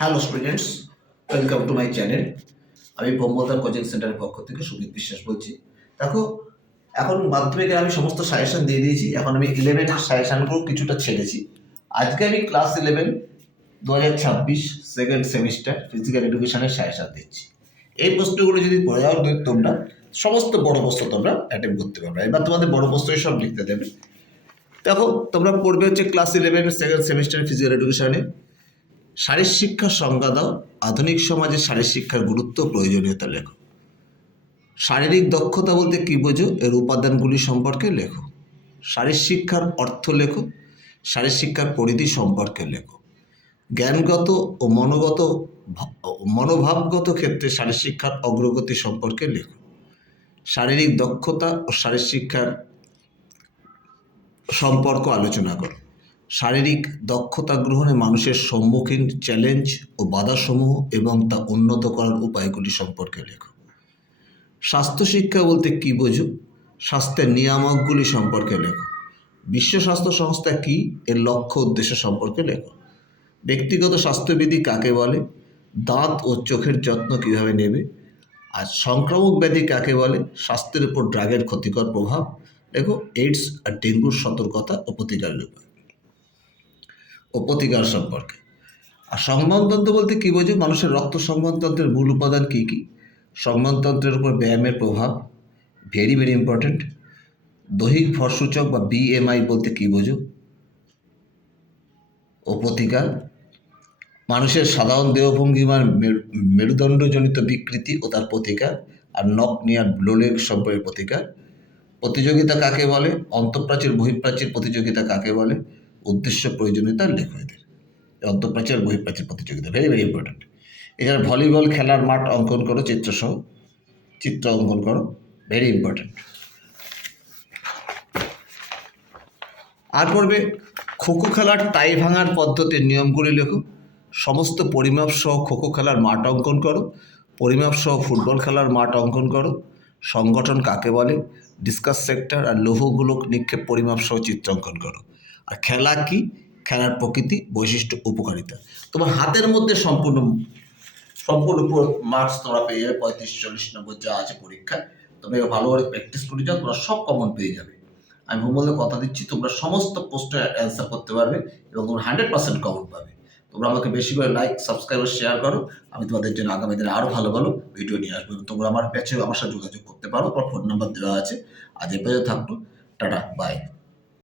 Hello students, welcome to my channel. আমি বোমবতার coaching সেন্টারের পক্ষ থেকে সুমিত বিশ্বাস বলছি। দেখো, এখন মাধ্যমিকের আমি সমস্ত সাজেশন দিয়ে দিয়েছি। এখন আমি 11-এর সাজেশনগুলো কিছুটা ছেড়েছি। আজকে আমি ক্লাস 11 2026 সেকেন্ড সেমিস্টার ফিজিক্যাল এডুকেশনের সাজেশন দিচ্ছি। এই প্রশ্নগুলো যদি পড়ে যাও তোমরা সমস্ত বড় প্রশ্ন তোমরা অ্যাটেম্প করতে পারবে। এবার তোমাদের বড় প্রশ্নই সব লিখতে দেবে। দেখো, তোমরা পড়বে হচ্ছে ক্লাস 11 সেকেন্ড সেমিস্টার ফিজিক্যাল এডুকেশনে শারীর শিক্ষার সংজ্ঞা দাও, আধুনিক সমাজে শারীর শিক্ষার গুরুত্ব প্রয়োজনীয়তা লেখো। শারীরিক দক্ষতা বলতে কী বোঝো, এর উপাদানগুলি সম্পর্কে লেখো। শারীর শিক্ষার অর্থ লেখো। শারীর শিক্ষার পরিধি সম্পর্কে লেখো। জ্ঞানগত ও মনোভাবগত ক্ষেত্রে শারীর শিক্ষার অগ্রগতি সম্পর্কে লেখো। শারীরিক দক্ষতা ও শারীর শিক্ষার সম্পর্ক আলোচনা করো। শারীরিক দক্ষতা গ্রহণে মানুষের সম্মুখীন চ্যালেঞ্জ ও বাধাসমূহ এবং তা উন্নত করার উপায়গুলি সম্পর্কে লেখো। স্বাস্থ্য শিক্ষা বলতে কী বোঝো, স্বাস্থ্যের নিয়ামকগুলি সম্পর্কে লেখো। বিশ্ব স্বাস্থ্য সংস্থা কী, এর লক্ষ্য উদ্দেশ্য সম্পর্কে লেখো। ব্যক্তিগত স্বাস্থ্যবিধি কাকে বলে, দাঁত ও চোখের যত্ন কীভাবে নেবে। আর সংক্রামক ব্যাধি কাকে বলে, স্বাস্থ্যের উপর ড্রাগের ক্ষতিকর প্রভাব লেখো। এইডস আর ডেঙ্গুর সতর্কতা ও প্রতিকার সম্পর্কে। আর সংবহনতন্ত্র বলতে কী বোঝো, মানুষের রক্ত সংবহনতন্ত্রের মূল উপাদান কী কী, সংবহনতন্ত্রের উপর ব্যায়ামের প্রভাব, ভেরি ভেরি ইম্পর্ট্যান্ট। দৈহিক ভরসূচক বা বিএমআই বলতে কী বোঝো ও প্রতিকার। মানুষের সাধারণ দেহভঙ্গিমার মেরুদণ্ডজনিত বিকৃতি ও তার প্রতিকার। আর নক নিয়ার ব্লোলেগ সম্পর্কে প্রতিকার। প্রতিযোগিতা কাকে বলে, অন্তঃপ্রাচীর বহিঃপ্রাচীর প্রতিযোগিতা কাকে বলে, উদ্দেশ্য প্রয়োজনীয়তা লেখো এদের। অন্তঃপ্রাচীর বহিঃপ্রাচীর প্রতিযোগিতা ভেরি ভেরি ইম্পর্ট্যান্ট। এছাড়া ভলিবল খেলার মাঠ অঙ্কন করো, চিত্র অঙ্কন করো, ভেরি ইম্পর্ট্যান্ট। আর পড়বে খোখো খেলার টাই ভাঙার পদ্ধতির নিয়মগুলি লেখো। সমস্ত পরিমাপ সহ খোখো খেলার মাঠ অঙ্কন করো। পরিমাপ সহ ফুটবল খেলার মাঠ অঙ্কন করো। সংগঠন কাকে বলে, ডিসকাস সেক্টর আর লৌহগোলক নিক্ষেপ পরিমাপ সহ চিত্র অঙ্কন করো। আর খেলা কি, খেলার প্রকৃতি, বৈশিষ্ট্য, উপকারিতা। তোমার হাতের মধ্যে সম্পূর্ণ মার্কস তোমরা পেয়ে যাবে, 35, 40, 90 যা আছে পরীক্ষায়। তোমরা ভালো করে প্র্যাকটিস করে যাও, তোমরা সব কমন পেয়ে যাবে। আমি বলতে কথা দিচ্ছি, তোমরা সমস্ত প্রশ্নের অ্যান্সার করতে পারবে এবং তোমরা 100% কমন পাবে। তোমরা আমাকে বেশি করে লাইক, সাবস্ক্রাইব আর শেয়ার করো। আমি তোমাদের জন্য আগামী দিনে আরও ভালো ভালো ভিডিও নিয়ে আসবো। তোমরা আমার ব্যাচে আমার সাথে যোগাযোগ করতে পারো, আমার ফোন নাম্বার দেওয়া আছে। আজ এ পর্যন্ত থাকলো, টাটা, বাই।